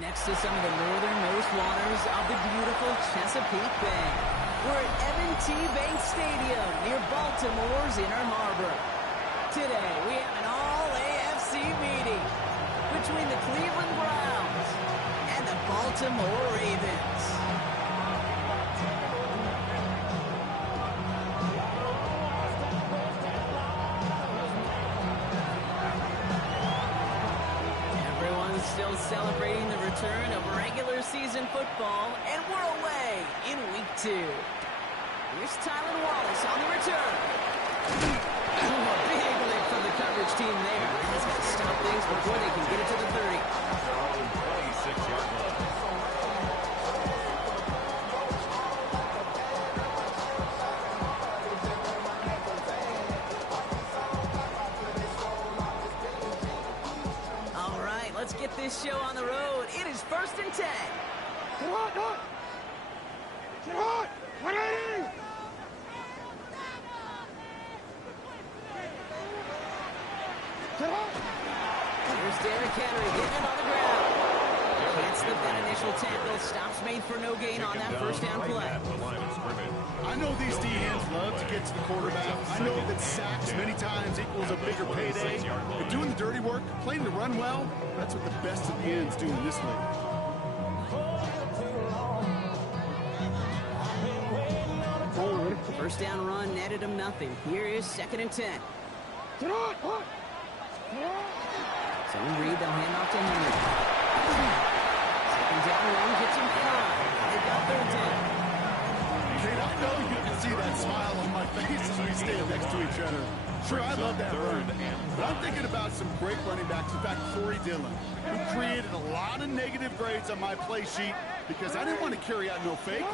next to some of the northernmost waters of the beautiful Chesapeake Bay. We're at M&T Bank Stadium near Baltimore's Inner Harbor. Today, we have an all-AFC meeting between the Cleveland Browns and the Baltimore Ravens. Everyone's still celebrating the return of regular season football, and we're away in week 2. Here's Tylan Wallace on the return. A big lift from the coverage team there. He's got to stop things before they can get it to the 30. 26-yard line. All right, let's get this show on the road. It is 1st and 10. Get hot, hot! Get hot! 180! Get hot! Here's Derrick Henry getting it on the ground. Can't slip that initial tackle. Stops made for no gain on that first down play. I know these D-ends love to get to the quarterback. I know that sacks many times equals a bigger payday. But doing the dirty work, playing the run well, that's what the best of the ends do in this league. First down run netted him nothing. Here is 2nd and 10. Get hot, hot! So Reed, they'll hand off to Henry. 2nd down run gets him 5. They've got 3rd down. Kate, I know you can see that smile on my face as we stand next to each other. Sure, I love that run. But I'm thinking about some great running backs. In fact, Corey Dillon, who created a lot of negative grades on my play sheet because I didn't want to carry out no fake.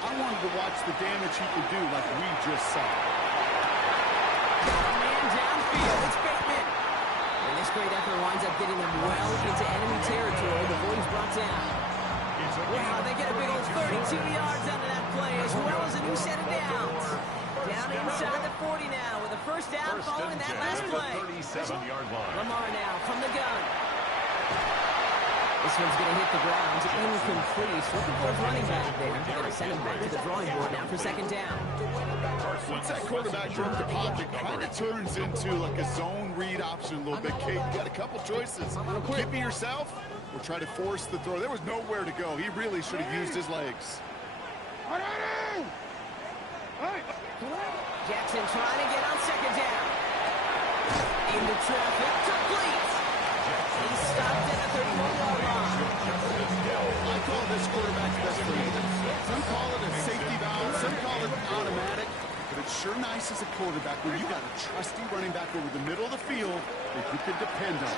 I wanted to watch the damage he could do like we just saw. Got a man downfield. It's Bateman. And this great effort winds up getting them well into enemy territory before he's brought down. Wow, they get a big old 32 yards out of that play, as well as a new set of downs. Down inside the 40 now with a first down following that last play. 37-yard line. Lamar now from the gun. This one's going to hit the ground. Incomplete. Looking for his running back there. They're going to send him back to the drawing board now for 2nd down. Once that quarterback broke the pocket, kind of turns into like a zone read option a little bit. Kate, you got a couple choices. Keep it yourself or try to force the throw. There was nowhere to go. He really should have used his legs. 180! Jackson trying to get on 2nd down. Into traffic. Complete. He stopped at the 31-yard line. I call this quarterback's best friend. Some call it a safety valve, some call it automatic, but it's sure nice as a quarterback when you got a trusty running back over the middle of the field that you can depend on.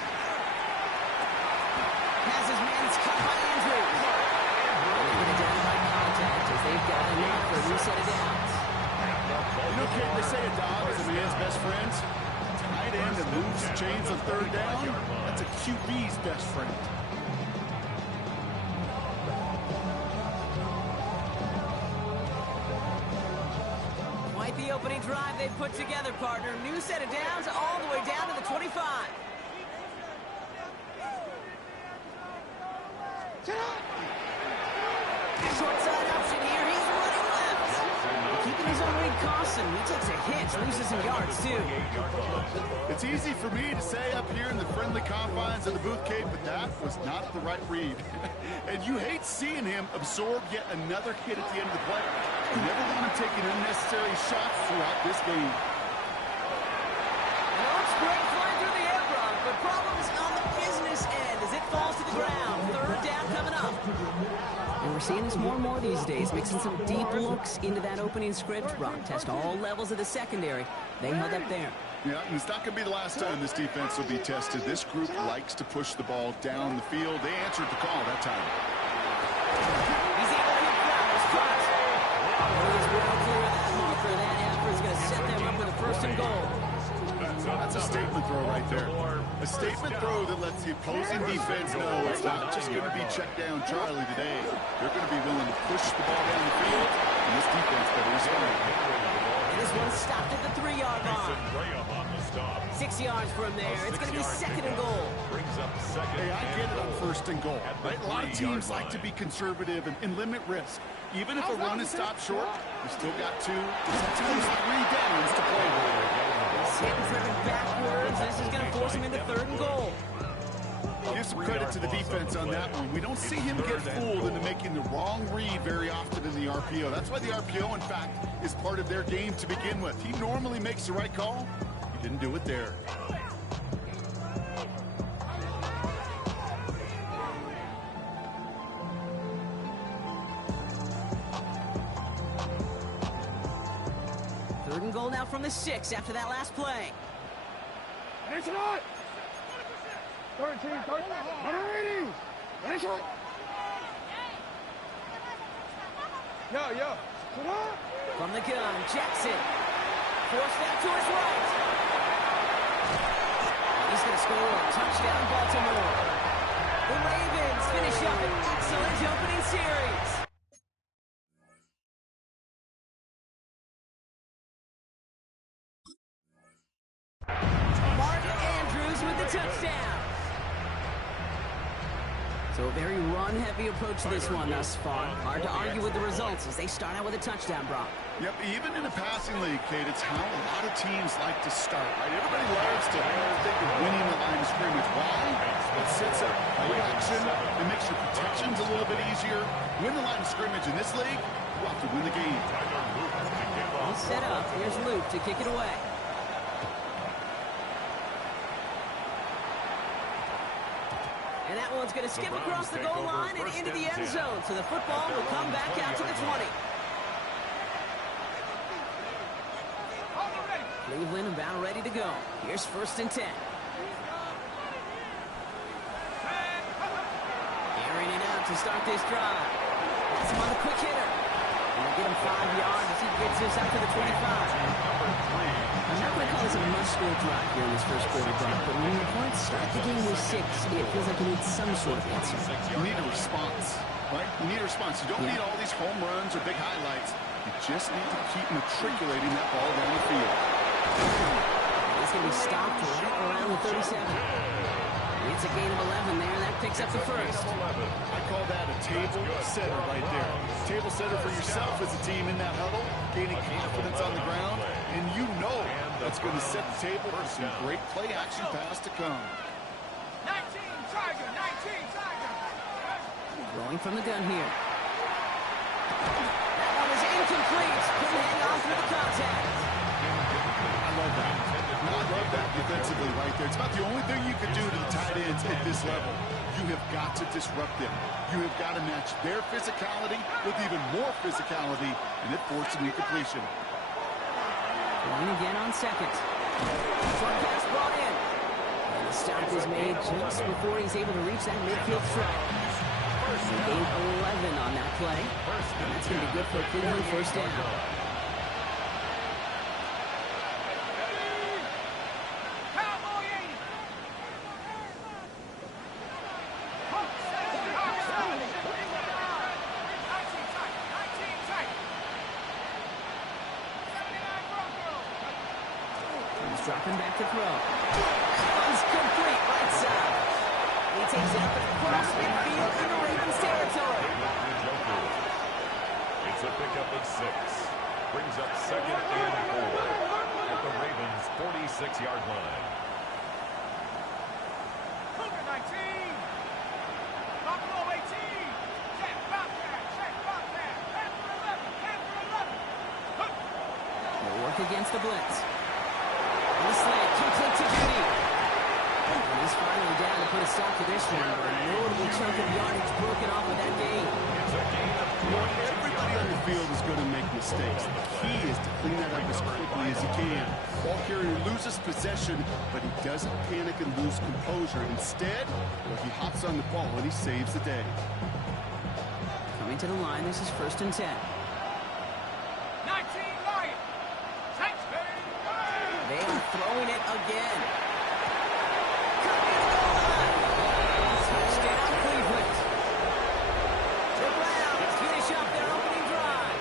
Has his man's cut by Andrews. Put it down by contact as they've got enough for a new set of downs. You know, Kate, they say a dog is a man's best friend. Tight end that moves the chains on 3rd down, that's a QB's best friend. Quite the opening drive they've put together, partner. New set of downs all the way down to the 25. Short side option here. He's running left. Keeping his own read costs him. He takes a hit, loses some yards, too. It's easy for me to say up here in the friendly confines of the booth, Kate, but that was not the right read. And you hate seeing him absorb yet another hit at the end of the play. You never want him taking unnecessary shots throughout this game. It looks great flying through the air, Brock, but problems on the business end as it falls to the ground. 3rd down coming up. And we're seeing this more and more these days, mixing some deep looks into that opening script. Brock test all levels of the secondary. They held up there. Yeah, and it's not going to be the last time this defense will be tested. This group likes to push the ball down the field. They answered the call that time. He's able to hit Flowers twice. He's well clear of that marker. That effort is going to set them up with a 1st and goal. That's a statement throw right there. A statement throw that lets the opposing defense know it's not just going to be check down Charlie today. They're going to be willing to push the ball down the field, and this defense better respond. And this one stopped at the 3-yard line. Graham on the stop. 6 yards from there. It's going to be 2nd and goal. Brings up second. Hey, I get it on 1st and goal. Right? A lot of 3-yard teams like to be conservative and limit risk. Even if a run is stopped short, you still got 2, sometimes 3 downs to play with. He's hitting driven backwards. This is going to force him into 3rd and goal. Give some credit to the defense on that one. We don't see him get fooled into making the wrong read very often in the RPO. That's why the RPO, in fact, is part of their game to begin with. He normally makes the right call. He didn't do it there. Third and goal now from the 6 after that last play. Finish it on! 13, 180! Finish it! Yo. Sit up! From the gun, Jackson. Forced out to his right. He's going to score. Touchdown, Baltimore. The Ravens finish up an excellent opening series. Mark Andrews with the touchdown. So a very run-heavy approach to this one thus far. Hard to argue with the results as they start out with a touchdown, Brock. Yep, even in a passing league, Kate, it's how a lot of teams like to start, right? Everybody loves to think of winning the line of scrimmage. Why? It sets up play action. It makes your protections a little bit easier. Win the line of scrimmage in this league, you have to win the game. He's set up. Here's Luke to kick it away. And that one's going to skip across the goal line and into the end zone. So the football will come back out to the 20. Cleveland about ready to go. Here's 1st and 10. Airing it out to start this drive. That's him on the quick hitter. And they'll get him 5 yards as he gets this out to the 25. I'm not going to call this a must-score drive here in this first quarter, Brock, but when your opponents start the game with 6, it feels like you need some sort of answer. You need a response, right? You need a response. You don't need all these home runs or big highlights. You just need to keep matriculating that ball down the field. It's going to be stopped right around the 37. It's a gain of 11 there. That picks up the first. I call that a table setter right there. Table setter for yourself as a team in that huddle, gaining confidence on the ground, and you know that's going to set the table for some great play action pass to come. 19, Tiger! 19, Tiger! Throwing from the gun here. That one is incomplete. Couldn't hang on through the contact. I love that. I love that defensively right there. It's about the only thing you can do to the tight ends at this level. You have got to disrupt them. You have got to match their physicality with even more physicality, and it forced an incompletion. Going again on 2nd. Short pass brought in. And the stop is made just before he's able to reach that midfield strike. He gained 11 on that play. And that's going to be good for a Cleveland 1st down. Dropping back to throw. One's complete right side. He takes it up across midfield in the Ravens territory. It's a pickup of 6. Brings up 2nd and 4 at the Ravens' 46-yard line. Cougar 19! Buffalo 18! Check, Bobcat! Check, Bobcat! Panther 11! Panther 11! They'll work against the blitz. The slant, complete to Judy. And he's finally down to put a stop to this one. But a notable chunk of yardage broken off with that gain. It's a gain of 22. Everybody on the field is going to make mistakes. The key is to clean that up as quickly as he can. Ball carrier loses possession, but he doesn't panic and lose composure. Instead, he hops on the ball and he saves the day. Coming to the line, this is 1st and 10. 19 Lion! They are throwing it again. Touchdown, Cleveland. The Browns finish up their opening drive.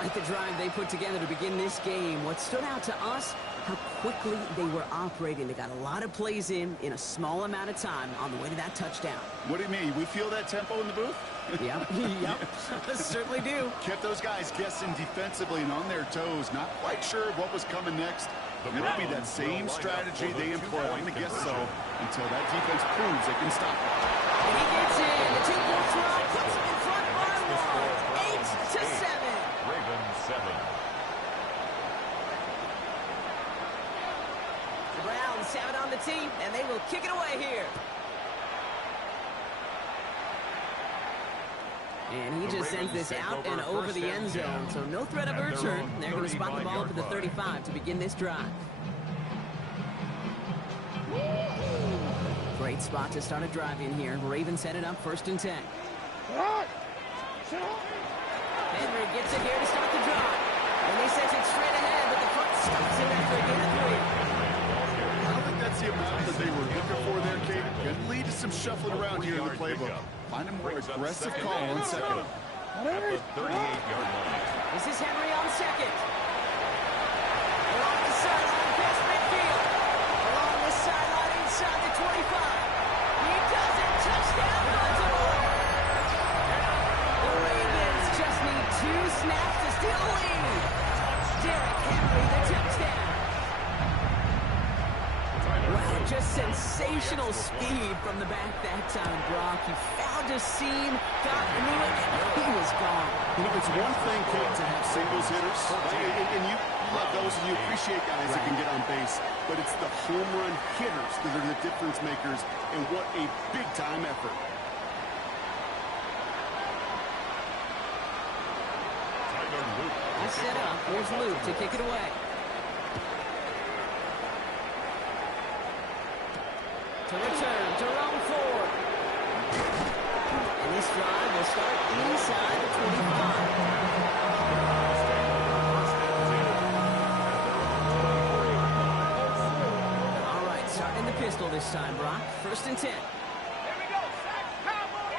Quite the drive they put together to begin this game. What stood out to us, how quickly they were operating. They got a lot of plays in a small amount of time on the way to that touchdown. What do you mean? We feel that tempo in the booth? Yep, certainly do. Kept those guys guessing defensively and on their toes, not quite sure what was coming next. And it'll be that same strategy they employ, I'm going to guess so, until that defense proves they can stop it. And he gets in. The 2-point try puts him in front by one. 8-7. Ravens 7. The Browns have it on the tee, and they will kick it away here. And he just sends this out and over the end zone, so no threat of a return. They're going to spot the ball up at the 35 to begin this drive. Great spot to start a drive in here. Ravens headed up 1st and 10. Henry gets it here to start the drive. And he sends it straight ahead, but the front stops him after a gain of 3. I don't think that's the amount that they were looking for there, Kate. Going to lead to some shuffling around here in the playbook. Find a more aggressive call on second. At the 38-yard line. This is Henry on second. Along the sideline, past midfield. Along the sideline, inside the 25. He does it. Touchdown, Baltimore. The Ravens just need 2 snaps to steal the lead. Derrick Henry, the touchdown. Wow, just sensational speed from the back that time, Brock. He found a seam, got through it, and he was gone. You know, it's one thing, Kate, to have singles hitters, and you love those, and you appreciate guys that can get on base, but it's the home run hitters that are the difference makers, and what a big-time effort. He's set up. Here's Luke to kick it away. To return, Jerome Ford. And this drive will start inside the 25. All right, starting the pistol this time, Brock. 1st and 10. Here we go. Sack, Cowboy.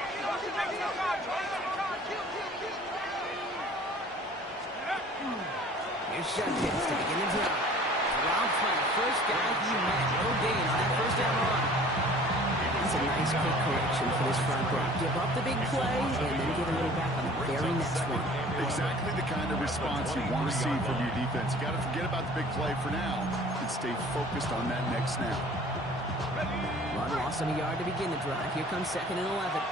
Here's Judkins to begin the drive. Rob Flat, first guy he met. No gain on that 1st down run. That's a nice quick correction for this front row. Give up the big play and then get a little back on the very next one. Exactly the kind of response you want to see from your defense. You got to forget about the big play for now and stay focused on that next snap. Run loss of a yard to begin the drive. Here comes 2nd and 11.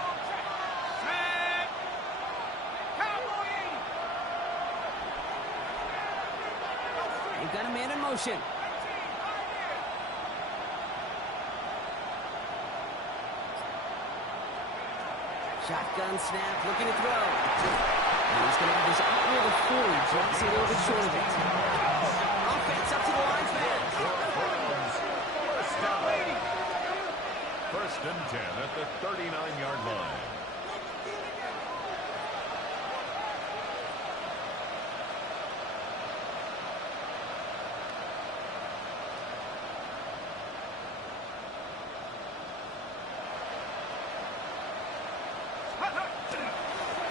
They've got a man in motion. Shotgun snap, looking to throw. And he's going to have this out near the 40, drops a little bit short of it. Offense up to the line fast. 1st and 10 at the 39-yard line.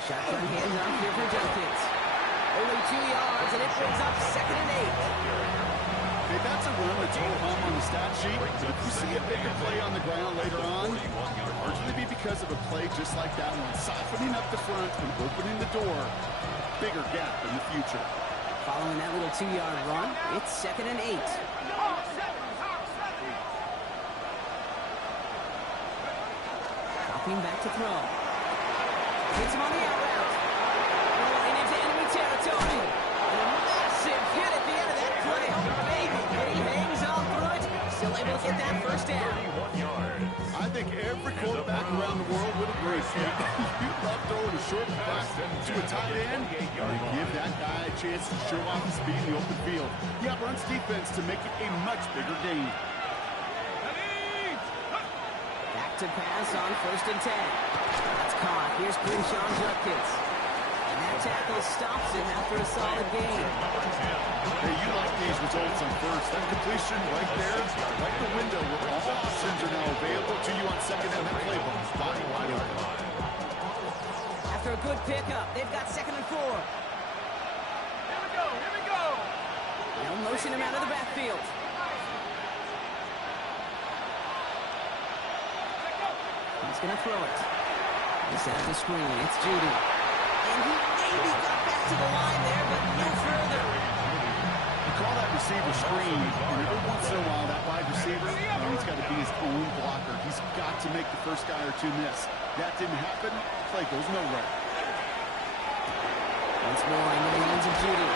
Shotgun hands off here for Judkins. Only 2 yards, and it brings up 2nd and 8. Hey, that's a run that's home on the stat sheet. If you see a bigger play on the ground later on, largely be because of a play just like that one, softening up the front and opening the door. Bigger gap in the future. Following that little 2-yard run, it's 2nd and 8. Hopping back to throw. Hits him on the out route. Rolling into enemy territory. And a massive hit at the end of that play. Oh, baby. And he hangs on through it. Still able to get that 1st down. 31 yards. I think every quarterback around the world would agree. You love throwing a short pass to a tight end. You give that guy a chance to show off his speed in the open field. Yeah, runs defense to make it a much bigger game. Back to pass on 1st and 10. That's caught. Here's Crenshaw Judkins. And that tackle stops him after a solid gain. Hey, you like these results on 1st. That completion right there, right the window where all options are now available to you on 2nd and that playbook. Body wide open. After a good pickup, they've got 2nd and 4. They'll motion him out of the backfield. He's going to throw it. He's at the screen. It's Judy. And he maybe got back to the line there, but no further. You call that receiver screen, and every once in a while, that wide receiver, he's got to be his own blocker. He's got to make the first guy or two miss. That didn't happen. Play goes nowhere. Once more into the hands of Judy.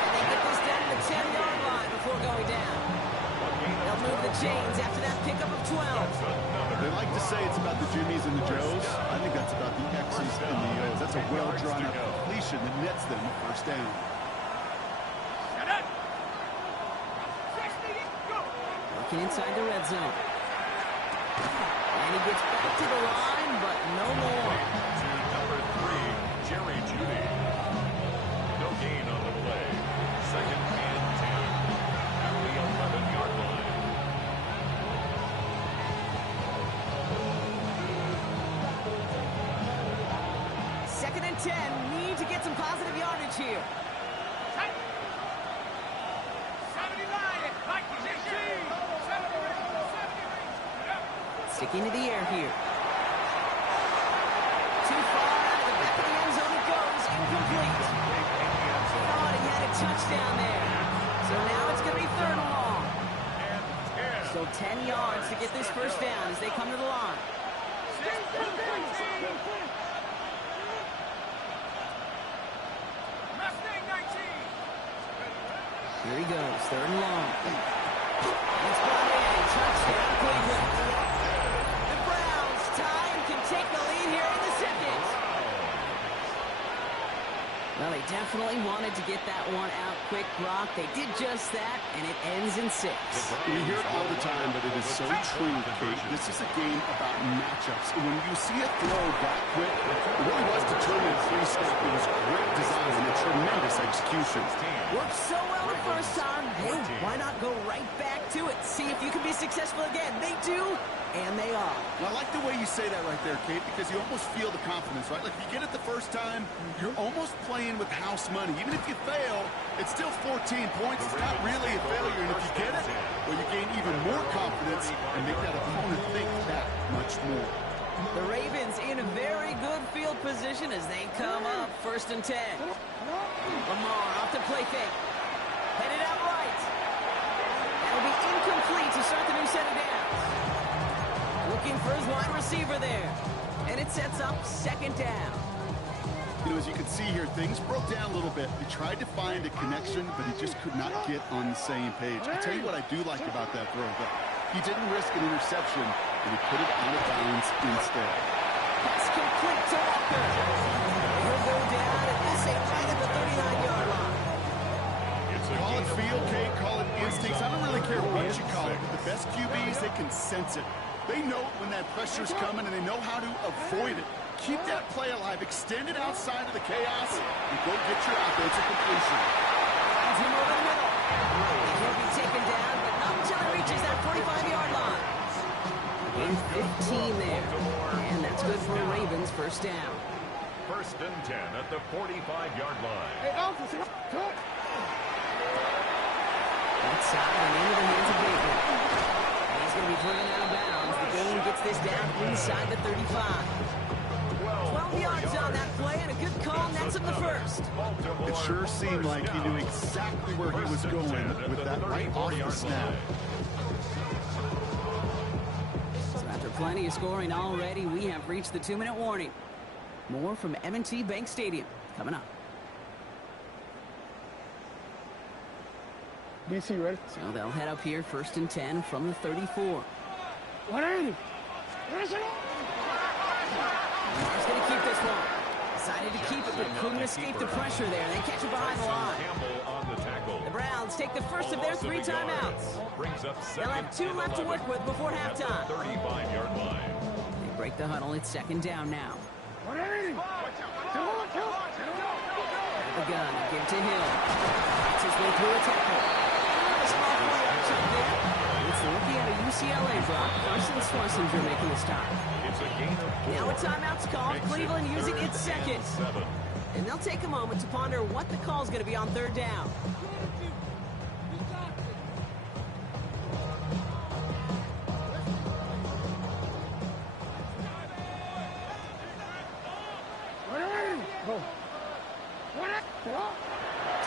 And they get this down to the 10-yard line before going down. They'll move the chains after that pickup of 12. They like to say it's about the Jimmies and the Joes. I think that's about the X's and the O's. That's a well-drawn-up completion that nets them a first down. Looking inside the red zone. And he gets back to the line, but no more. To number 3, Jerry Judy. No gain on the play. 2nd and 10 at the 11-yard line. Second and 10. Need to get some positive yardage here. Sticking to the air here. Too far out of the back of the end zone it goes. Incomplete. Thought he had a touchdown there. So now it's going to be 3rd and long. So 10 yards to get this first down as they come to the line. Here he goes. 3rd and long. It's brought in. Touchdown, Cleveland. Take the lead here in the second. Well, they definitely wanted to get that one out quick, Brock. They did just that, and it ends in 6. We hear it all the time, but it is so true, Kate. This is a game about matchups. And when you see a throw that quick, it really was determined 3-step. It was great design and a tremendous execution. Worked so well the first time. Hey, why not go right back to it? See if you can be successful again. They do. And they are. Well, I like the way you say that right there, Kate, because you almost feel the confidence, right? Like, if you get it the first time, you're almost playing with house money. Even if you fail, it's still 14 points. It's not really a failure. And if you get it, well, you gain even more confidence and make that opponent think that much more. The Ravens in a very good field position as they come up 1st and 10. Lamar off the play fake. Headed out right. That'll be incomplete to start the new set of downs. Looking for his wide receiver there. And it sets up 2nd down. You know, as you can see here, things broke down a little bit. He tried to find a connection, but he just could not get on the same page. I'll tell you what I do like about that throw, though. He didn't risk an interception, and he put it out of bounds instead. Pass complete to Walker. He'll go down, and this ain't right at the 39-yard line. Call it feel, Kate, call it instincts. I don't really care what you call it, but the best QBs, they can sense it. They know when that pressure's coming, and they know how to avoid it. Keep that play alive. Extend it outside of the chaos, and go get your offensive completion. Finds him over the middle. He'll be taken down, but not until he reaches that 45-yard line. Gain 15 there. And that's good for a Ravens 1st down. 1st and 10 at the 45-yard line. Outside and into the hands of Bateman. He's going to be driven out of bounds. The game gets this down inside the 35. 12 yards on that play and a good call nets him the 1st. It sure seemed like he knew exactly where he was going with that right off the snap. So after plenty of scoring already, we have reached the 2-minute warning. More from M&T Bank Stadium coming up. BC, ready? So they'll head up here 1st and 10 from the 34. 180. Lamar's going to keep this one. Decided to keep it, but couldn't escape the pressure there. They catch it behind the line. The Browns take the first of their 3 timeouts. They'll have 2 left to work with before halftime. 35-yard line. They break the huddle. It's 2nd down now. 180. The gun, give to Hill. Gets his way through a tackle. A small 4-yard chunk there. It's the rookie out of UCLA, Brock. Carson Schwarzenegger making the stop. It's a gain of 4. Now a timeout's called. Cleveland using its 2nd. And they'll take a moment to ponder what the call is going to be on 3rd down.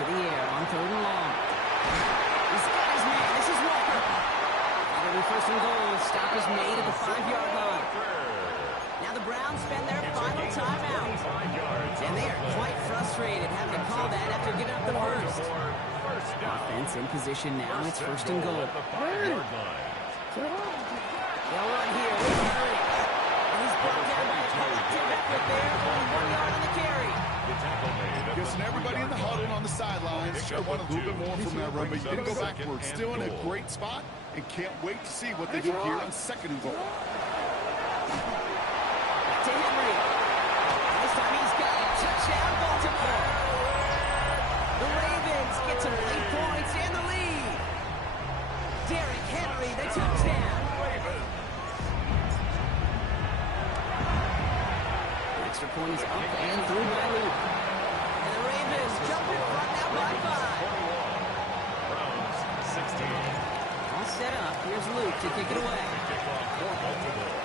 to the air on 3rd and long. He's got his man. This is Walker. It'll be 1st and goal. Stop is made at the 5-yard line. Now the Browns spend their final timeout. And they are quite frustrated having to call that after giving up the first. Offense in position now. It's 1st and goal. They'll run here with Murray. And he's brought down by a collective effort there. Only 1 yard on the carry. Guessing everybody in the huddle on the sidelines should have wanted a little bit more from that run, but you didn't go backwards. Still in a great spot, and can't wait to see what they do here on 2nd and goal. To Henry. This time he's got it. Touchdown, Baltimore. The Ravens get some late points and the lead. Derrick Henry, the touchdown. The extra point is up and through by Luke. And the Ravens jump in front now by 5. Browns 16. All set up. Here's Luke to kick it away. Kickoff for Baltimore.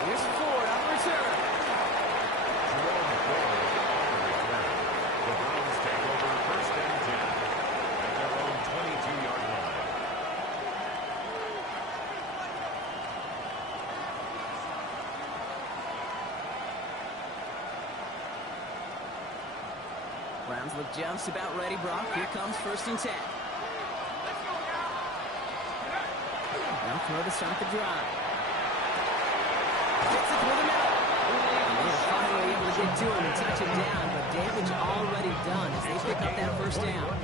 Here's Ford on return. Jerome Ford on the return. The Browns take over 1st and 10 at their own 22-yard line. Browns look just about ready, Brock. Here comes 1st and 10. Now throw to start the drive. Gets it through the middle. And they're finally able to get to him and touch him down, but damage already done as they pick up that 1st down.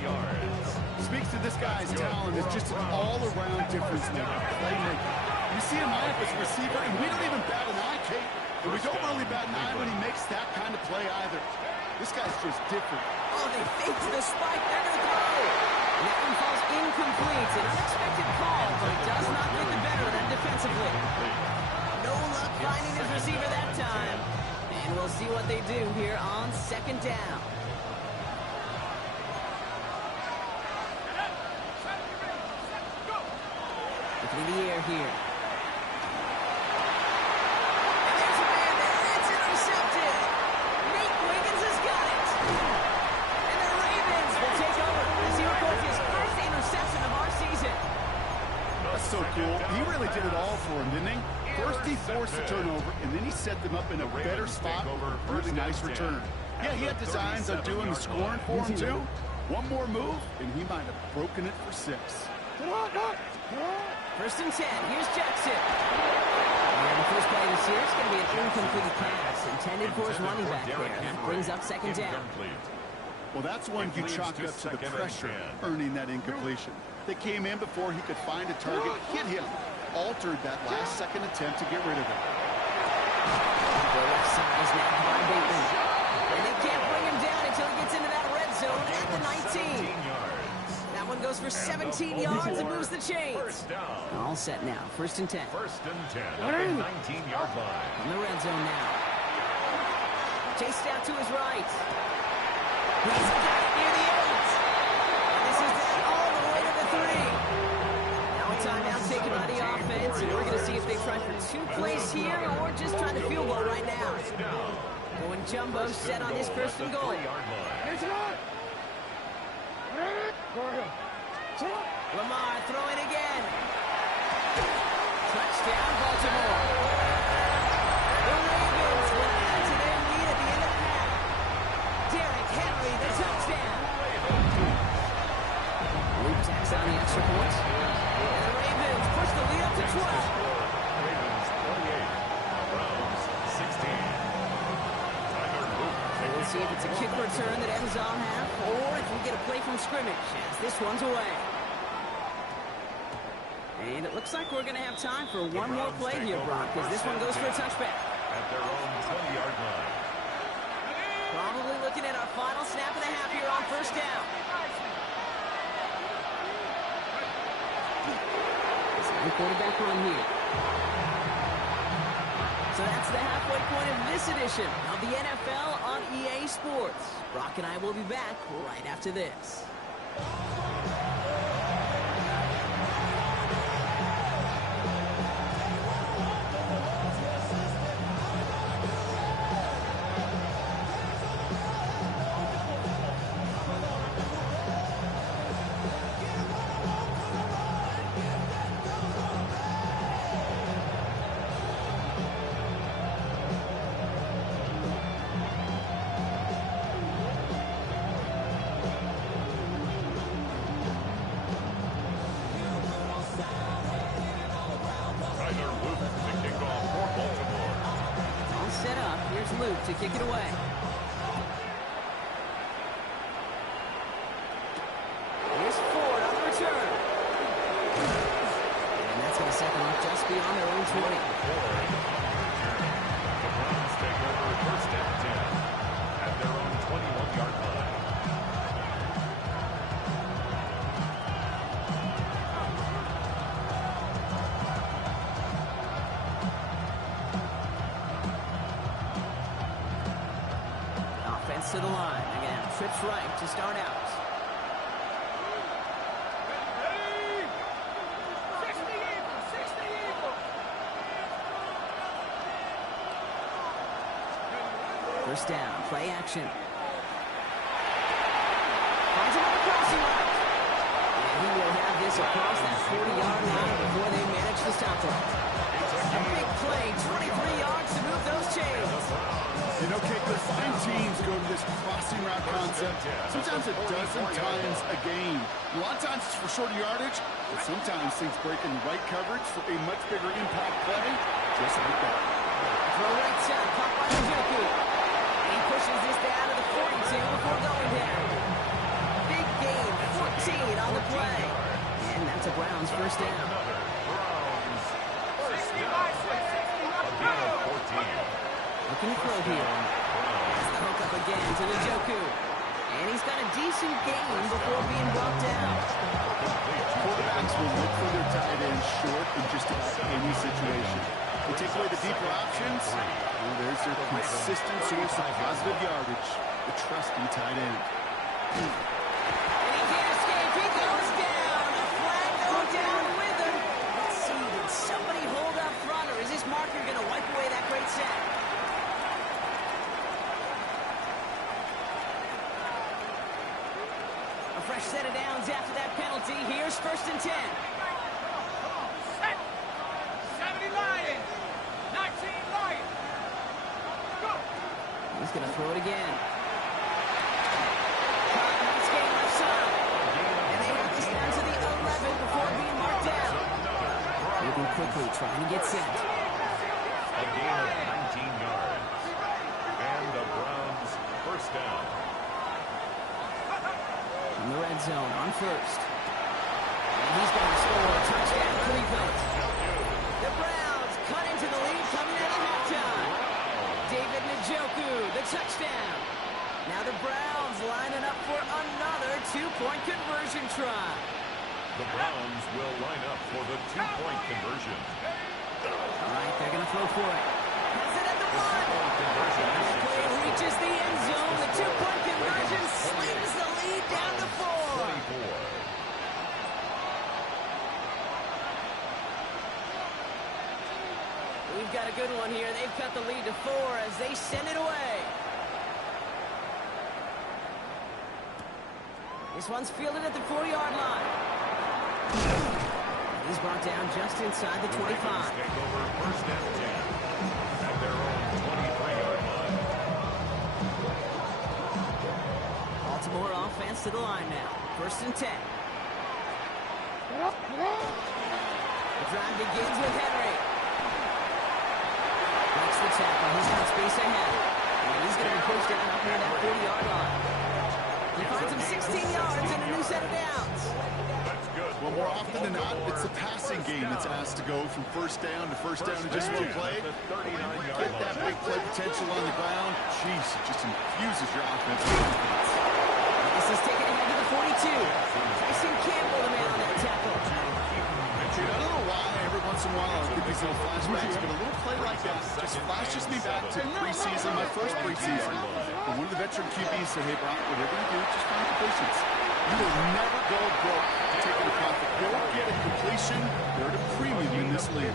Speaks to this guy's talent as just an all-around difference maker, playmaker. You see him line up as a receiver, and we don't even bat an eye, Kate. And we don't really bat an eye when he makes that kind of play either. This guy's just different. Oh, they fake the spike. They're going to throw. And that one falls incomplete. An unexpected call, but it does not get the better of them defensively. No luck finding his receiver that time. And we'll see what they do here on 2nd down. Looking in the air here. And there's a man there. It's intercepted. Nate Wiggins has got it. And the Ravens will take over as he records his 1st interception of our season. That's so cool. He really did it all for him, didn't he? First he forced the turnover, and then he set them up in a better spot with a really nice return. Yeah, he had designs on doing the scoring for him, too. One more move, and he might have broken it for 6. 1st and 10. Here's Jackson. And the first play of this year is going to be an incomplete pass intended for his running back there. That brings up 2nd down. Well, that's one you chalk up to the pressure earning that incompletion. They came in before he could find a target, hit him, altered that last second attempt to get rid of it. The left side is nabbed by Bateman. And they can't bring him down until he gets into that red zone at the 19. That one goes for 17 yards and moves the chains. All set now. 1st and 10. 1st and 10 at the 19-yard line. On the red zone now. Chased out to his right. He's got it near the end. And this is down all the way to the 3. Now a timeout taken by the offense. And we're going to see if they try for 2 plays here or just trying to field goal right now. Going jumbo set on his 1st and goal. Lamar throwing again. Touchdown, Baltimore. The Ravens will add to their lead at the end of the half. Derrick Henry, the touchdown. Luke tacks on the extra point. And the Ravens push the lead up to 12. Ravens 48. Browns 16. And we'll see if it's a kick return that ends on half, or if we get a play from scrimmage as this one's away. And it looks like we're going to have time for one more play here, Brock, because this one goes for a touchback. At their own 20-yard line. Probably looking at our final snap and a half here on 1st down. Second quarterback run here. So that's the halfway point of this edition of the NFL on EA Sports. Brock and I will be back right after this. loop to kick it away. Here's Ford on the return. And that's going to set them up just beyond their own 20. The Browns take over first and 10 at their own 21-yard line. Offense to the line. Again, trips right to start out. 60 Eagles, 60 Eagles. First down, play action. Finds another crossing route. And he will have this across that 40-yard line before they manage to stop him. A big play, 23 yards to move those chains. You know, Kate, the fine teams go to this crossing route concept sometimes a dozen times a game. A lot of times it's for shorter yardage, but sometimes things break in the right coverage for a much bigger impact play, just like that. Throw right side, caught by Njoku. And he pushes this down to the 42 before going down. Big gain, 14 on the play. And that's a Browns first down. Browns first 60 down. by 6, 60 by A gain of 14. Looking to throw here. That's the hook up again to Njoku. And he's got a decent gain before being brought down. Quarterbacks will look for their tight ends short in just about any situation. They take away the deeper options, well, there's their consistent source of positive yardage, the trusty tight end. And he can't escape. He goes down. The flag going down with him. Let's see. Did somebody hold up front, or is this marker going to wipe away that great sack? A fresh set of downs after that penalty. Here's first and 10. Set. 70 Lions. 19 Lions. Go. He's going to throw it again. Nice game left side. And they have this down to the 11 before being marked down. Moving quickly, trying to get set. A gain of 19 yards. And the Browns first down. In the red zone on first. And he's going to score a touchdown Cleveland. The Browns cut into the lead coming out of halftime. David Njoku, the touchdown. Now the Browns lining up for another two-point conversion try. The Browns will line up for the two-point conversion. All right, they're going to throw for it. Has it at the one. That play reaches the end zone. The two-point conversion slings the lead down to 4. 24. We've got a good one here. They've cut the lead to 4 as they send it away. This one's fielded at the 40-yard line. He's brought down just inside the 25. Take over first and 10 at their own 23-yard line. Baltimore offense to the line now. First and 10. The drive begins with Henry. Breaks the tackle. He's got space ahead. And he's going to be pushed down up near that 40-yard line. He finds him 16 yards and a new set of downs. That's good. Well, more often than not, it's the passing game that's asked to go from first down to first down in just one play. Get that big play potential on the ground. Jeez, it just infuses your offense with confidence. This is taken ahead to the 42. Tyson Campbell, the man on that tackle. Dude, I don't know why every once in a while I get these little flashbacks, but a little play like that just flashes me back to preseason, my first preseason. And one of the veteran QBs said, hey, Brock, whatever you do, just find completions. You will never go broke taking a profit. Go get a completion. They're at a premium in this league.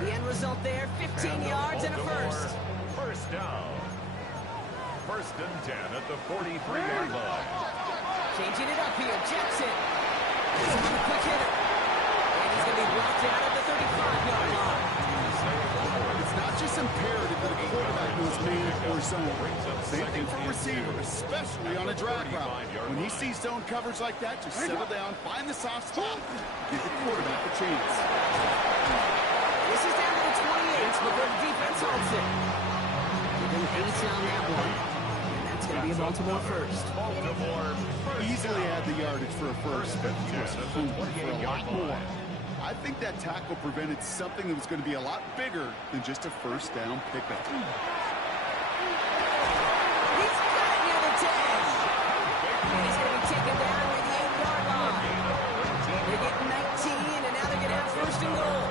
The end result there, 15 yards and a first. First down. First and 10 at the 43-yard line. Changing it up here, Jackson. He's on the quick hitter. And he's going to be brought down at the 35-yard line. It's not just imperative that a quarterback knows man or zone. Same thing for a receiver, especially on a drag route. When he sees zone coverage like that, just settle down, find the soft spot, give the quarterback a chance. This is down to the 28 before the defense holds it. They're going to 8 on that one. And that's going to be a Baltimore first. Baltimore first Easily down. had the yardage for a first, but he was hungry for a lot more. I think that tackle prevented something that was going to be a lot bigger than just a first down pickup. He's got it near the 10. And he's going to be taken down near the 8-yard line. They're getting 19, and now they're going to have first and goal.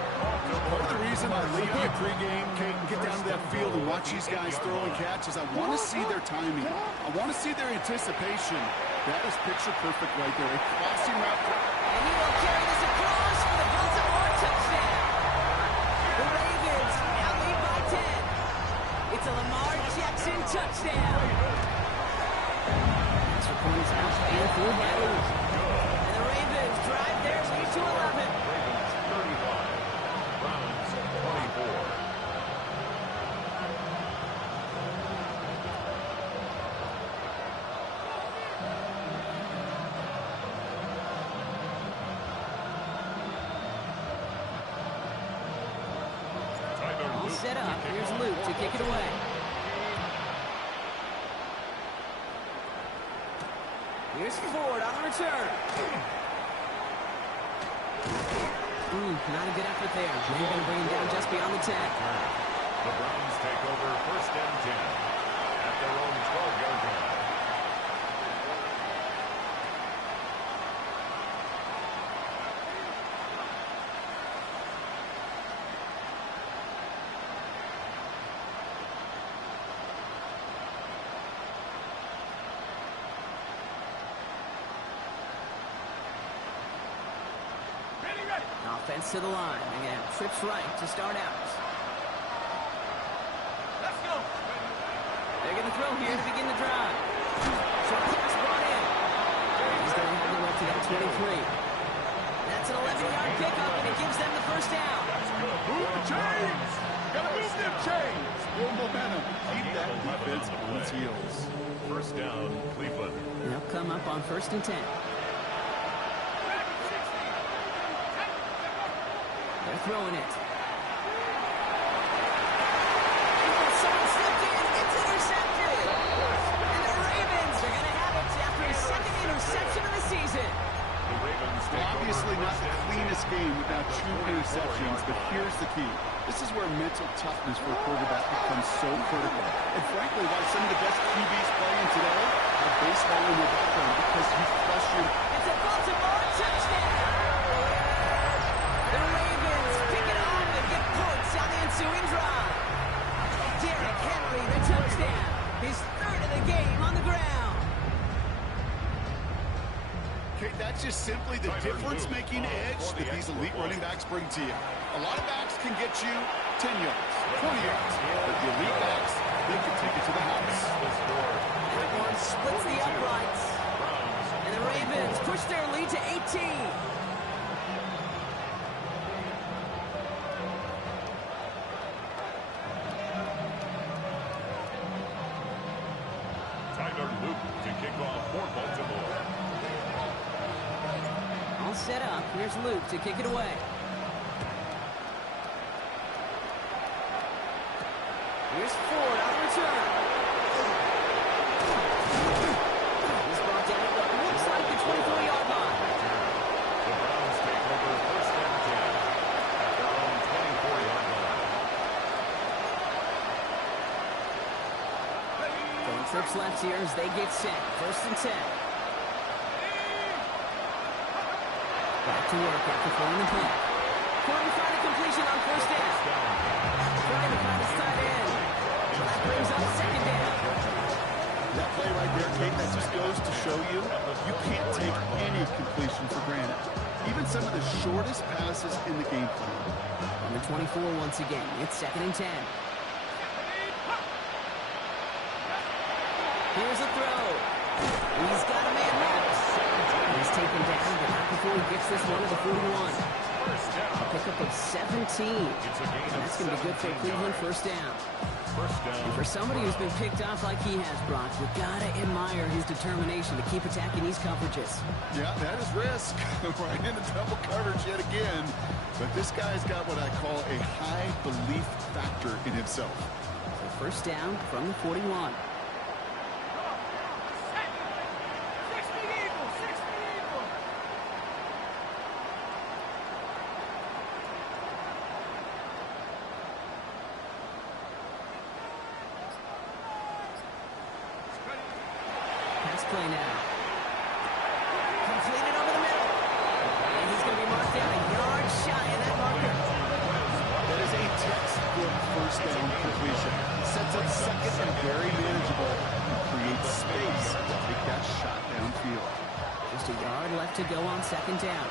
Part of the reason I leave you pregame, Kate, and get down to that field and watch these guys throw and catch is I want to see their timing. I want to see their anticipation. That is picture perfect right there. A crossing route. And he will carry this across for the Baltimore touchdown. The Ravens now lead by 10. It's a Lamar Jackson touchdown. Extra points out and full by Luke. And the Ravens drive their lead to 11. Ravens 35. Browns 24. All set up. Here's Luke to kick it away. Here's Ford on the return. Not a good effort there. They're going to bring him down just beyond the 10. The Browns take over first and 10 at their own 12-yard line. Ready, ready. Offense to the line. They're going to have trips right to start out. Let's go. They're going to throw here to begin the drive. Short pass brought in. He's going to have them up to that 23. That's an 11-yard pickup, and it gives them the first down. Move the chains! Gotta move them chains! Build momentum. Keep that defense on its heels. First down, Cleveland. They'll come up on first and 10. They're throwing it. Someone slipped in. It's intercepted. And the Ravens are going to have it after his second interception of the season. The Ravens take Obviously over not first the and 10. cleanest game without 2 interceptions, but here's the key. This is where mental toughness for a quarterback becomes so critical. And frankly, why some of the best QBs playing today have baseball in their background because you crush your... It's a Baltimore touchdown. The Ravens pick it off and get points on the ensuing drive. Derrick Henry, the touchdown. His third of the game on the ground. Okay, that's just simply the difference-making edge that these elite running backs bring to you. A lot of backs can get you 10 yards, 20 yards, but the elite backs, they can take it to the house. That one splits the uprights. And the Ravens push their lead to 18. Tyler Luke to kick off for Baltimore. All set up. Here's Luke to kick it away. Here's Ford on the return. He's brought down at what looks like the 24-yard line. The Browns take over first and 10 at their own 24-yard line. Going trips left here as they get set. First and 10. Back to work after throwing the punt. Trying to find a completion on first down. Trying to find his tight end. That brings up second down. That play right there, Kate, that just goes to show you, you can't take any completion for granted. Even some of the shortest passes in the game plan. On the 24 once again. It's second and 10. Here's a throw. He's got a man marked. He's taken down, but not before he gets this one to the 41. First down. A pickup of 17. And that's going to be good for Cleveland first down. First down. And for somebody who's been picked off like he has, Brock, you gotta admire his determination to keep attacking these coverages. Yeah, that is risk. Right into double coverage yet again. But this guy's got what I call a high belief factor in himself. So first down from the 41. 60 Eagles, 60 Eagles. Pass play now. Completed over the middle. And he's going to be marked down a yard shy of that marker. That is a textbook first down completion. Sets up second and very manageable. Creates space to take that shot downfield. Just a yard left to go on second down.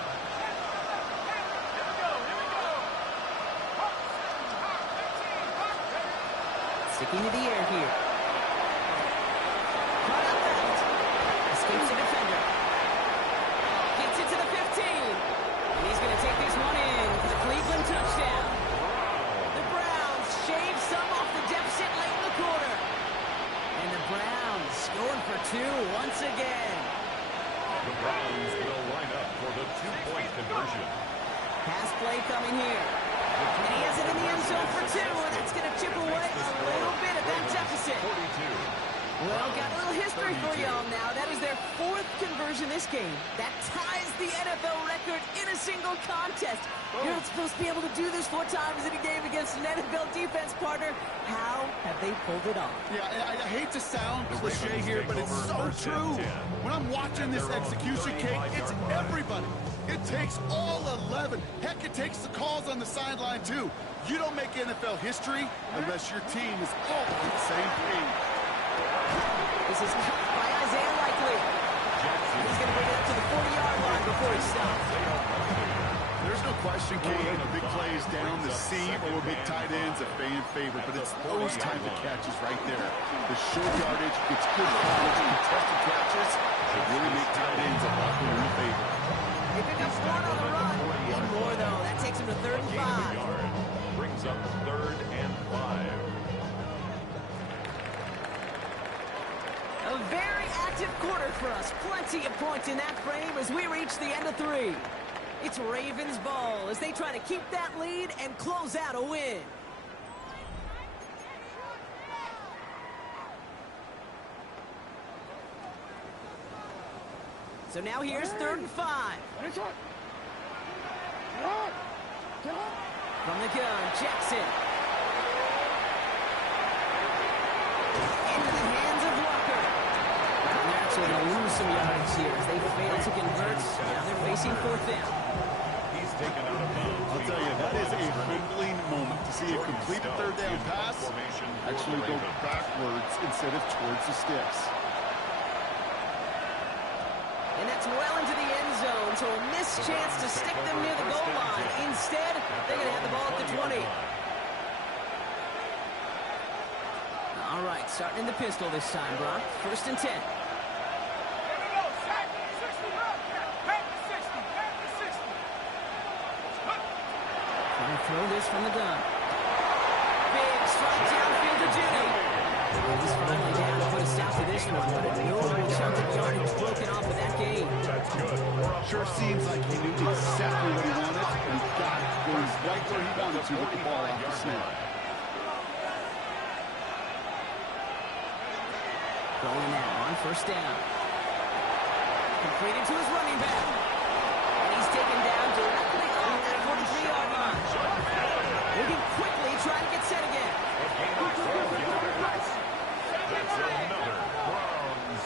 Sticking to the air here. Caught out left. Escapes the defender. Gets it to the 15. And he's going to take this one in for the Cleveland touchdown. The Browns shave some off the deficit late in the quarter. And the Browns scoring for two once again. The Browns will line up for the two-point conversion. Pass play coming here. And he has it in the end zone for two, and that's going to chip away a little bit of that deficit. 42. Well, got a little history for y'all now. That is their fourth conversion this game. That ties the NFL record in a single contest. You're not supposed to be able to do this 4 times in a game against an NFL defense partner. How have they pulled it off? Yeah, I hate to sound cliche here, but it's so true. When I'm watching this execution cake, it's everybody. It takes all 11. Heck, it takes the calls on the sideline, too. You don't make NFL history unless your team is all on the same page. This is cut by Isaiah Likely. He's going to bring it up to the 40-yard line before he stops. There's no question, Kane, big plays down the seam or big tight ends a fan favorite, but it's those type of catches right there. The short yardage, it's good coverage, contested catches should really make tight ends a lot more in favor. They pick up 1 on the run. One more, though. That takes him to 3rd and 5. Brings up 3rd and 5. A very active quarter for us. Plenty of points in that frame as we reach the end of 3. It's Ravens ball as they try to keep that lead and close out a win. So now here's 3rd and 5. From the gun, Jackson. Into the hands of Walker. And they're actually going to lose some yardage here as they fail to convert. Now they're facing 4th down. He's taken out of bounds. I'll tell you, that is a humbling moment to see a completed 3rd down pass actually go backwards instead of towards the sticks. And that's well into the end zone, so a missed chance to stick them near the goal line. Instead, they're going to have the ball at the 20. All right, starting in the pistol this time, Brock. 1st and 10. Here we go, Shaq. 60 up. Back to 60. Back to 60. Trying to throw this from the gun. Big strike downfield to Judy. He's finally down to put a stop to this one, but a notable chunk of yardage broken off of that game. That's good. Sure seems like he knew exactly what he wanted, and he got it going right where he wanted to with the ball off the snap. Going now on 1st down. Completed to his running back. And he's taken down directly on that 43-yard line. Moving quickly, trying to get set again. That's another Browns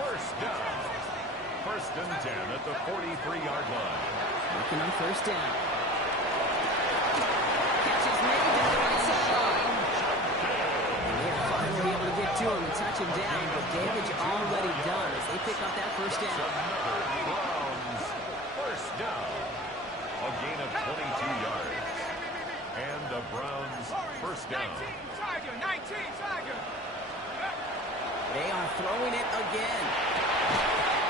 1st down. 1st and 10 at the 43-yard line. Working on 1st down. Catch is made to the right sideline. They're finally able to get to him and touch him down, but damage already done as they pick up that 1st down. Another Browns 1st down. A gain of 22 yards. And the Browns 1st down. 19 Tiger. 19 Tiger. They are throwing it again.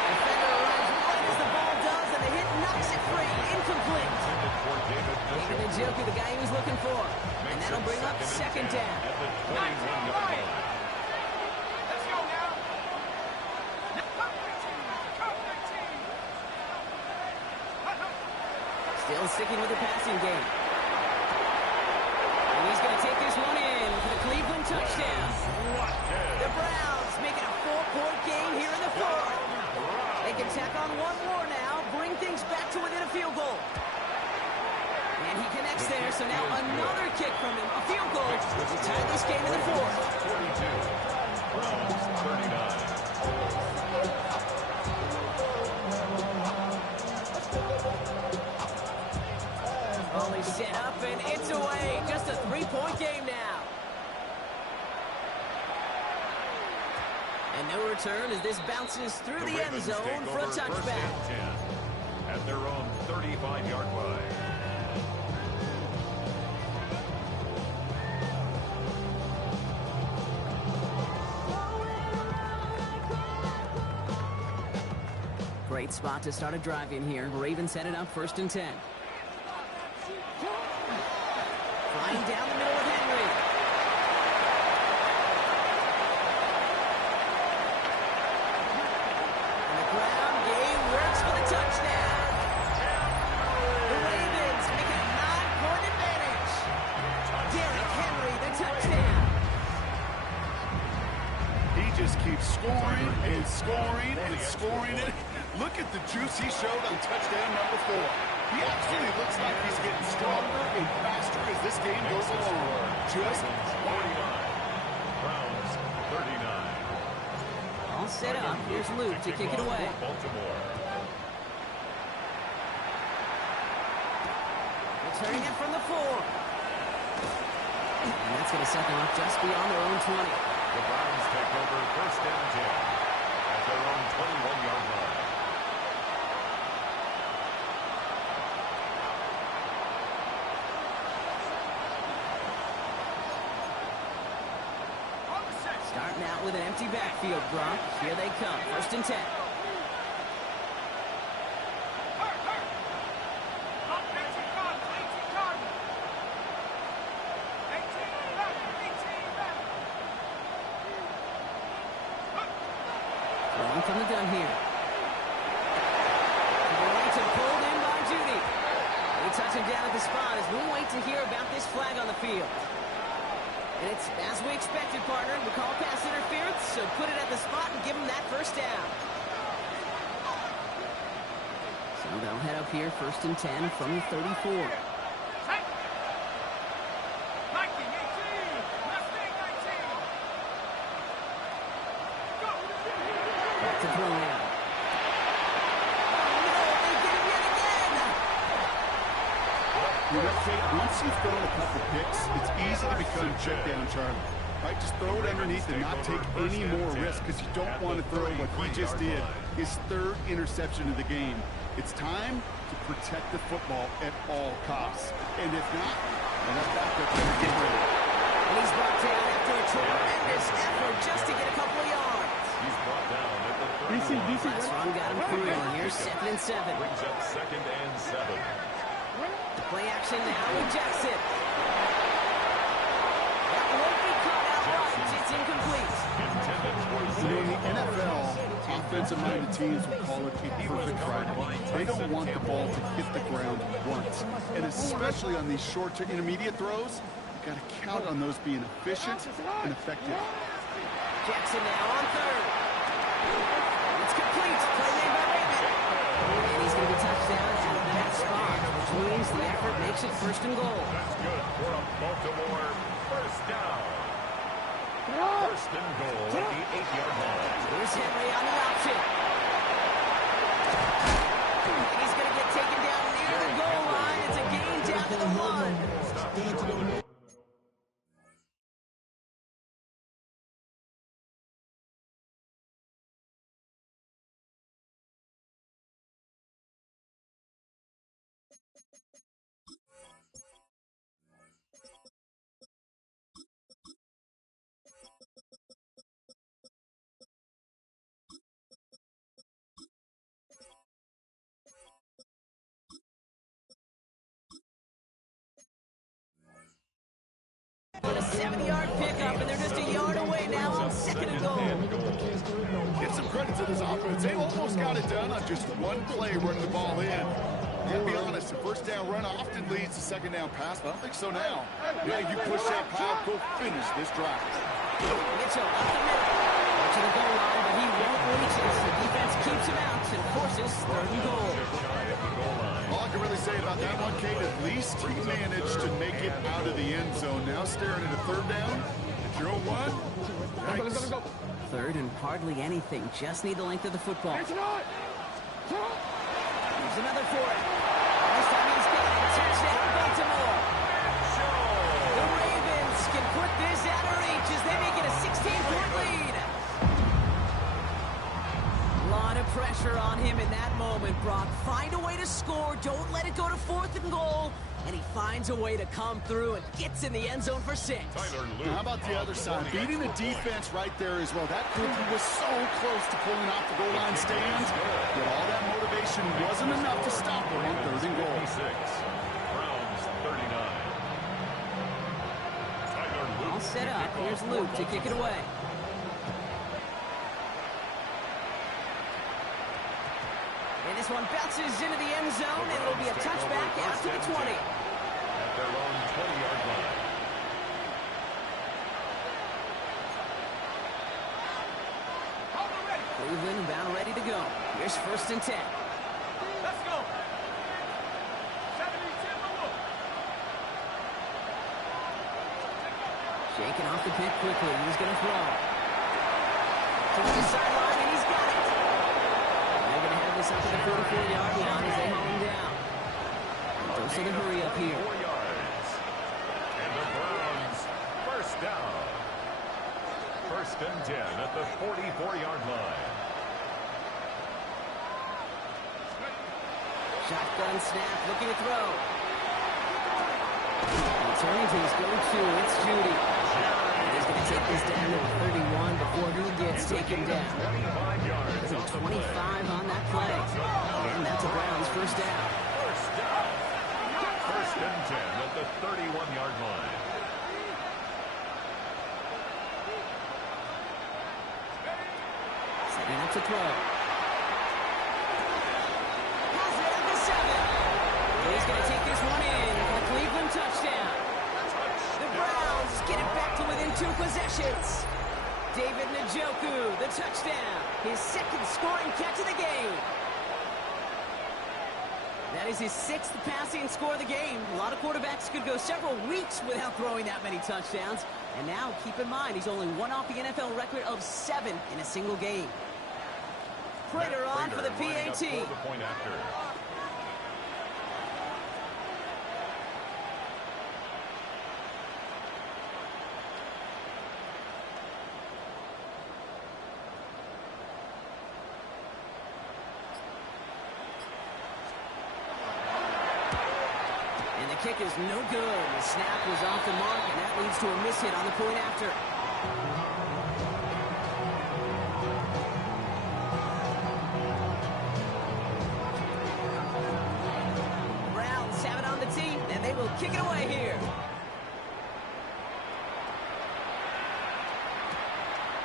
Defender arrives right as the ball does, and the hit knocks it free. Incomplete. Intended for David David Mitchell. Njoku, the guy he was looking for. And that'll bring up 2nd down. At the 21-yard line. Let's go now. Come 19. Come 19. Still sticking with the passing game. And he's going to take this one in for the Cleveland touchdown. this game in the fourth. 42. Browns 39. Only set up and it's away. Just a three-point game now. And no return as this bounces through the end Ravens zone take for a over first touchback. and 10 at their own 35-yard line. Great spot to start a drive in here. Ravens headed up 1st and 10. Flying down the middle of Henry. And the ground game works for the touchdown. The Ravens make it a 9-point advantage. Derrick Henry, the touchdown. He just keeps scoring and scoring and scoring it. Look at the juice he showed on touchdown number 4. He absolutely looks like he's getting stronger and faster as this game goes along. Just 49. Browns 39. All set up. Here's Luke to kick it away. Baltimore. Returning it from the 4. And that's going to set them up just beyond their own 20. The Browns take over first and 10 at their own 21-yard line. Starting out with an empty backfield, Gronk. Here they come. 1st and 10. Throwing from the gun here. To the right to pulled in by Judy. They touch him down at the spot as we wait to hear about this flag on the field. And it's as we expected, partner. We call pass interference, so put it at the spot and give them that first down. So they'll head up here 1st and 10 from the 34. Back to throw now. Oh, no, they get him yet again. You know, Kate, once you've thrown a couple picks, it's easy to become check down Charlie. Right, just throw it underneath and not take any more risk because you don't want to throw what he just did, his 3rd interception of the game. It's time to protect the football at all costs. And if not, then that backup better get ready. And he's brought down after a tremendous effort just to get a couple of yards. He's brought down at the 30 Last run got him through, and here's 2nd and 7. Brings up 2nd and 7. Play action now with Jackson. That won't be caught outright. It's incomplete. Intended for You know, in the NFL, offensive-minded teams will call it a perfect Friday. They don't want the ball to hit the ground once. And especially on these short to intermediate throws, you've got to count on those being efficient and effective. Jackson now on 3rd. It's complete. Play made by Raymond. And he's going to be touched down out of that spot, which means the effort makes it 1st and goal. That's good for a Baltimore first down. First and goal at the 8-yard line. Here's Henry on the option. And he's going to get taken down near the goal line. It's a gain down to the 1. With a 7-yard pickup, and they're just a yard away now on 2nd and goal. Get some credit to this offense. They almost got it done on just one play running the ball in. I'll be honest, the first down run often leads to second down pass, but I don't think so now. Yeah, you push that pile, go finish this drive. Mitchell up the middle. To the goal line, but he won't reach it. The defense keeps him out and forces 3rd and goal. All I can really say about that one, Kate, at least he managed to make it out of the end zone. Now staring at a 3rd down, 0-1. Let's go. Third and hardly anything. Just need the length of the football. It's not. Here's another for it. This time he's got it. Touchdown, Baltimore. The Ravens can put this out of reach as they make it a 16-point lead. A lot of pressure on him in that moment, Brock. Find a way to score. Don't let it go to 4th and goal. And he finds a way to come through and gets in the end zone for 6. Now, how about the other side? Beating the defense right there as well. That group was so close to pulling off the goal line stand, but all that motivation wasn't enough to stop them on 3rd and goal. Browns 39. All set up. Here's Luke to kick it away. And this one bounces into the end zone, and it'll be a touchback out to the 20. At their own 20-yard line. Cleveland about ready to go. Here's 1st and 10. Let's go. 70-10 the look. Shaking off the pick quickly. He's going to throw. To the sideline, and he's got it. They're going to have this up to the 44-yard line as they haul him down. Dose of the hurry up here. 4 yards. And the Browns first down. 1st and 10 at the 44-yard line. Shotgun snap, looking to throw. Returning to his go-to, it's Judy. And he's going to take this down to the 31 before he gets taken down. 25 yards. So 25 on that play. And that's a Browns first down. First down. 1st and 10 at the 31-yard line. Setting up to throw. Has it at the 7. He's going to take this one in for the Cleveland touchdown. The Browns get it back to within 2 possessions. David Njoku, the touchdown. His 2nd scoring catch of the game. That is his 6th passing score of the game. A lot of quarterbacks could go several weeks without throwing that many touchdowns. And now, keep in mind, he's only one off the NFL record of 7 in a single game. Prater on for the PAT. The point after. And the kick is no good. The snap was off the mark, and that leads to a miss hit on the point after. Browns have it on the tee, and they will kick it away here.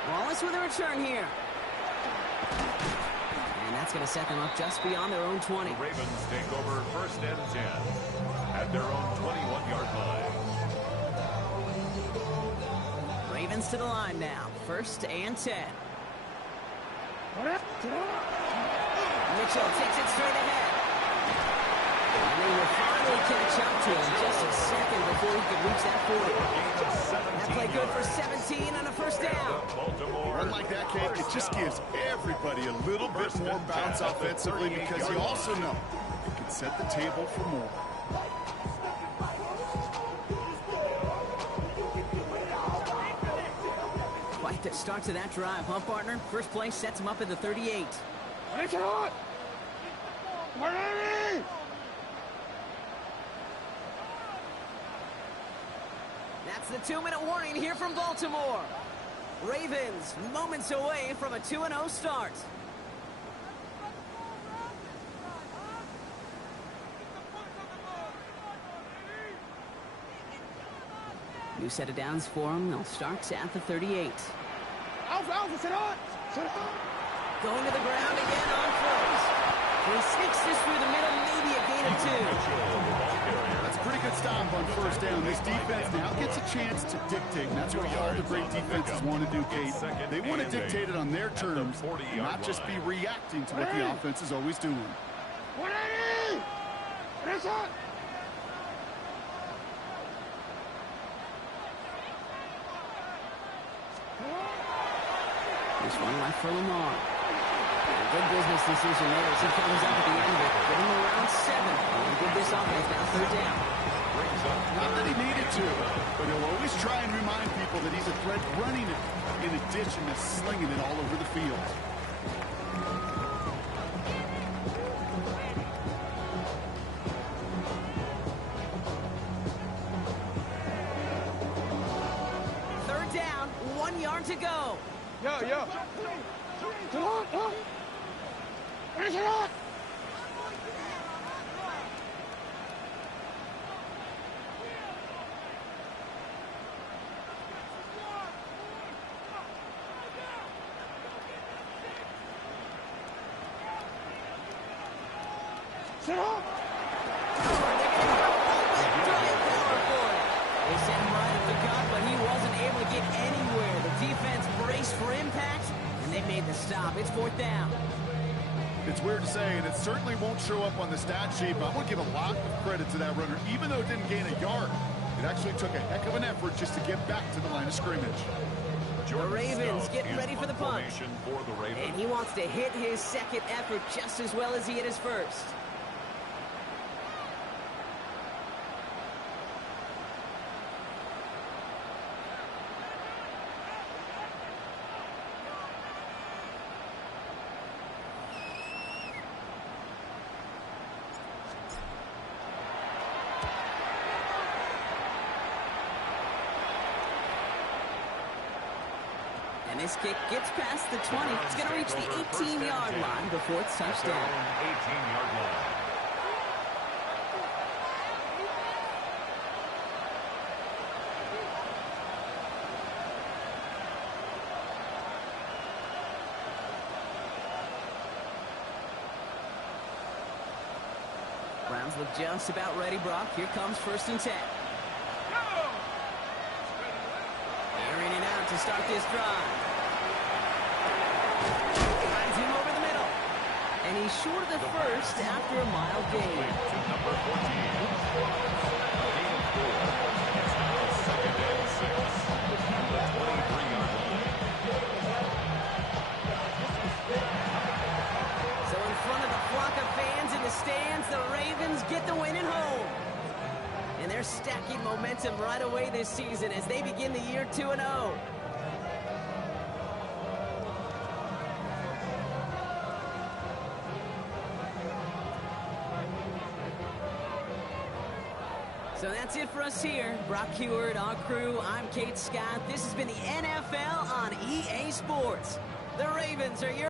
Wallace with a return here. And that's going to set them up just beyond their own 20. The Ravens take over 1st and 10 at their own 21-yard line. Ravens to the line now. 1st and 10. Mitchell takes it straight ahead. And they will finally catch up to him just a second before he could reach that 40. That play good for 17 on a 1st down. Run like that, Kate, it just gives everybody a little bit more bounce offensively because you also know it can set the table for more. Quite the start to that drive, huh, partner? First play sets him up at the 38. It's not. That's the 2-minute warning here from Baltimore. Ravens moments away from a 2-0 start. New set of downs for them. They'll start at the 38. Alpha, sit on. Going to the ground again on first. He sneaks this through the middle, maybe a gain of 2. That's a pretty good stop on 1st down. This defense now gets a chance to dictate. And that's what all the great defenses want to do, Kate. They want to dictate it on their terms, not just be reacting to what the offense is always doing. 180. It's on. This one left for Lamar. Good business decision there as he comes up at the end of it. Give him around 7. And give this offense now 3rd down. Not that he needed to, but he'll always try and remind people that he's a threat running it in addition to slinging it all over the field. Third down, 1 yard to go. Yo. Salon, huh? Finish it on. Sit up. They sent him right at the gut, but he wasn't able to get anywhere. The defense braced for impact, and they made the stop. It's 4th down. It's weird to say, and it certainly won't show up on the stat sheet, but I would give a lot of credit to that runner. Even though it didn't gain a yard, it actually took a heck of an effort just to get back to the line of scrimmage. The Ravens getting ready for the punch. And he wants to hit his second effort just as well as he hit his first. And this kick gets past the 20. It's going to reach the 18-yard line before it's touchdown. 18-yard line. Browns look just about ready, Brock. Here comes 1st and 10. Airing it out to start this drive. Finds him over the middle. And he's short of the first after a mile gain. To number 14. A gain of 4. It's now 2nd and 6. At the 23-yard line. So in front of the flock of fans in the stands, the Ravens get the win at home. And they're stacking momentum right away this season as they begin the year 2-0. So that's it for us here. Brock Huard, our crew, I'm Kate Scott. This has been the NFL on EA Sports. The Ravens are your